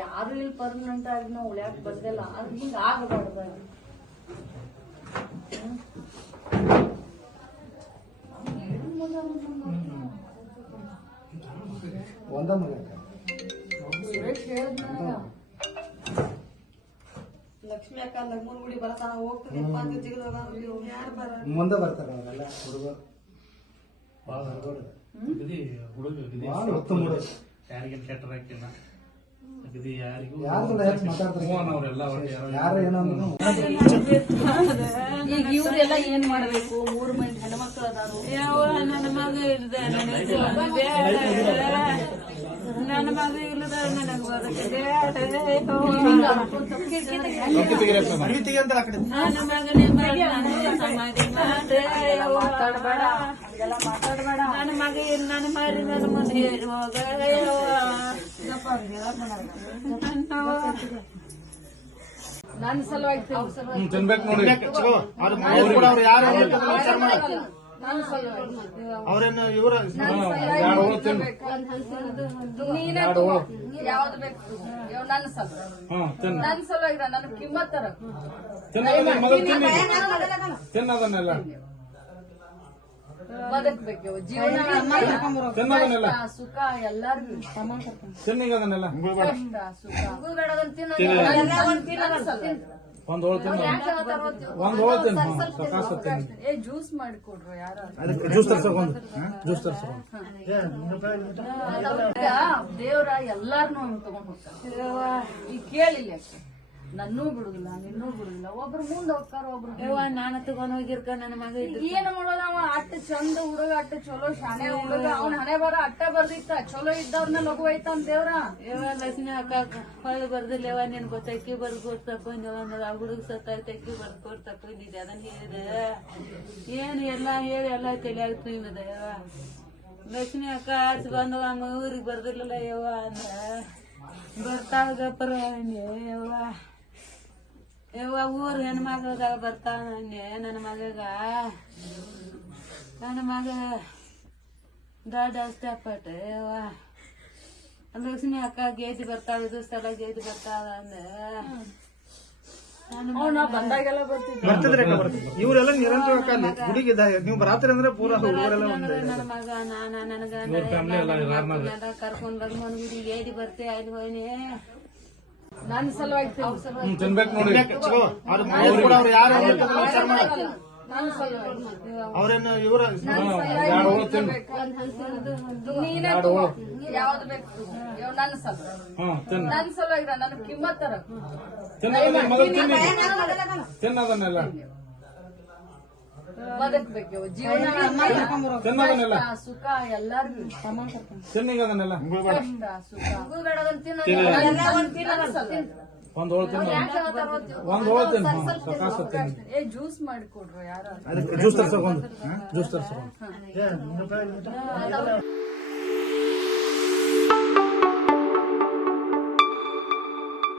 ಯಾರು ಇಲ್ಲಿ ಪರ್ಮನೆಂಟ್ ಆಗಿ ನಾವು ಉಳ್ಯಾಕ್ ಬಂದಿಲ್ಲ ಅದು ಹಿಂಗ ಆಗಬಾರ್ದು. ಸುರೇಶ್ ಹೇಳಿದ್ನ ಲಕ್ಷ್ಮಿ ಅಕ್ಕ ಲಗ್ಮನ್ ಗುಡಿ ಬರತಾನ ಹೋಗ್ತದಪ್ಪ ಅಂತ ಜಿಗದಾಗ ಯಾರು ಬರ ಮುಂದೆ ಬರ್ತಾರ ಅವರೆಲ್ಲ ಹುಡುಗರು ಭಾಳ ಹುಡುಗ ಯಾರಿಗೇನು ಕೆಟ್ಟ ಹಾಕಿಲ್ಲ ಯಾರಿಗೂ ಯಾರು ಏನಂದ್ರು ಈಗ ಇವ್ರೆಲ್ಲ ಏನ್ ಮಾಡ್ಬೇಕು? 3 ಮಂದಿ ಹೆಣ್ಮಕ್ಳು ಅದಾರು. ನನ್ನ ಮಗ ಇಲ್ದ ನನ್ನ ಮಗ ಇಲ್ಲದ ನನಗೆ ನನ್ನ ಮಗನೇ ಸಮಾಧಿ ಮಾತಾಡಬೇಡ ನನ್ನ ಮಗ ನನ್ನ ಮಾರಿ ನನ್ನ ಮುಂದೆ ಹೇರಿ ಹೋಗ ನನ್ನ ಸಲುವಾಗಿ ತಿನ್ಬೇಕು ನೋಡಿ. ನನ್ನ ಸಲುವಾಗಿ ಅವ್ರೇನು ಇವ್ರ ನೀನೇ ಯಾವ್ದು ಬೇಕು ನನ್ನ ಸಲುವಾಗಿ ನನ್ನ ಸಲುವಾಗಿ ನನ್ನ ಕಿಮ್ಮತ್ತರ ತಿನ್ನೋದನ್ನೆಲ್ಲ ಬದುಕ್ಬೇಕು. ಜೀವನ ಸುಖ ಎಲ್ಲಾರ್ಗು ತಿನ್ನೀಗದನ್ನೆಲ್ಲ ಕಷ್ಟ ಸುಖ ಒಂದ್ ಹೋಳು ಜ್ಯೂಸ್ ಮಾಡಿಕೊಡ್ರು ಯಾರು ಜ್ಯೂಸ್ ತರ್ಸಕೊಂಡ್ ಜ್ಯೂಸ್ ತರ್ಸಕೊಂಡ್ ದೇವ್ರ ಎಲ್ಲಾರ್ನು ಹಂಗ್ ತಗೊಂಡ್ ಹೋಗ್ತಾರ. ಈಗ ಕೇಳಿಲ್ಲ ನನ್ನೂ ಬಿಡುದಿಲ್ಲ ನಿನ್ನೂ ಬಿಡುದಿಲ್ಲ. ಒಬ್ರು ಮುಂದ್ ಹೋಗ್ತಾರ ಒಬ್ರು ನಾನು ತಗೊಂಡ್ ಹೋಗಿರ್ಕ ನನ್ನ ಮಗ ಏನ್ ಮಾಡೋದ? ಅವ ಅಟ್ಟ ಚಂದ ಹುಡುಗ, ಅಟ್ಟ ಚಲೋ ಶಾಣೆ ಹುಡುಗ, ಅವ್ನ ಹಣೆ ಬರ ಅಟ್ಟ ಬರ್ದಿತ್ತ. ಚಲೋ ಇದ್ದವ್ರನ್ನ ಲಘು ಐತಂತ ದೇವ್ರ. ಲಕ್ಷ್ಮಿ ಅಕ್ಕ ಹೊಳೆ ಬರ್ದಿಲ್ಲವ ನೀನ್ ಗೊತ್ತಕ್ಕಿ ಬರ್ದು ಕೊಡ್ತಕೊಂಡವ ಆ ಹುಡುಗ ಸತ್ತಾಯ್ತು ಅಕ್ಕಿ ಬರ್ದು ಕೊಡ್ತಕೊಂಡಿದ್ದೆ ಅದನ್ನ ಹೇಳಿದೆ. ಏನು ಎಲ್ಲ ಹೇಳಿ ಎಲ್ಲ ತಲೆಯಾಗ ತುಂಬಿದ ಯವ. ಲಕ್ಷ್ಮಿ ಅಕ್ಕ ಆಚೆ ಬಂದವ ಅಮ್ಮ ಊರಿಗೆ ಬರ್ದಿರ್ಲಿಲ್ಲ ಯವ್ವ ಅಂದ ಬರ್ತಾವ ಪರವಾಗಿಲ್ಲ ಯವ್ವ. ಯವ್ವ ಊರ್ ಹೆಣ್ಮಗಳದಾಗ ಬರ್ತಾವ ನನ್ನ ಮಗಗ. ನನ್ನ ಮಗ ದೊಡ್ಡ ಅಷ್ಟಪಟ್ಟ ಯವ್ವ. ಲಕ್ಷ್ಮಿ ಅಕ್ಕ ಗೇದಿ ಬರ್ತಾವ ಇದು ಸಲ ಗೇದಿ ಬರ್ತಾವ ಅಂದ ಬಂದಾಗೆಲ್ಲ ಬರ್ತಿದ್ರೆ ಇವರೆಲ್ಲ ನಿರಂತರ ಹುಡುಗಿದ್ದ ನೀವು ಬರಾತ್ರಿ ಅಂದ್ರೆ ಪೂರಾ ಹುಡುಗರೆಲ್ಲ ನನ್ನ ಮಗ ನನಗ ಕರ್ಕೊಂಡ್ ಲಗ್ಮನ್ ಗುಡಿ ಗೇದಿ ಬರ್ತೆ ಅಲ್ಲಿ ಹೋಯ್ನಿ ನನ್ನ ಸಲುವಾಗಿ ತಿನ್ಬೇಕು ನೋಡಿ. ನನ್ನ ಸಲುವಾಗಿ ಅವ್ರೇನು ಇವ್ರ ನೀನೇ ಯಾವ್ದು ಬೇಕು ನನ್ನ ಸಲುವಾಗಿ ನನ್ನ ಸಲುವಾಗಿ ನನ್ನ ಕಿಮ್ಮತ್ತರ ತಿನ್ನೋದನ್ನೆಲ್ಲ ಬದುಕ್ಬೇಕು. ಜೀವನ ಸುಖ ಎಲ್ಲಾರ್ಗು ತಿನ್ನೀಗದನ್ನೆಲ್ಲ ಕಷ್ಟ ಸುಖ ಒಂದ್ ಹೋಳು ಜ್ಯೂಸ್ ಮಾಡಿಕೊಡ್ರು ಯಾರು ಜ್ಯೂಸ್ ತರ್ಸಕೊಂಡ್ ಜ್ಯೂಸ್ ತರ್ಸಕೊಂಡ್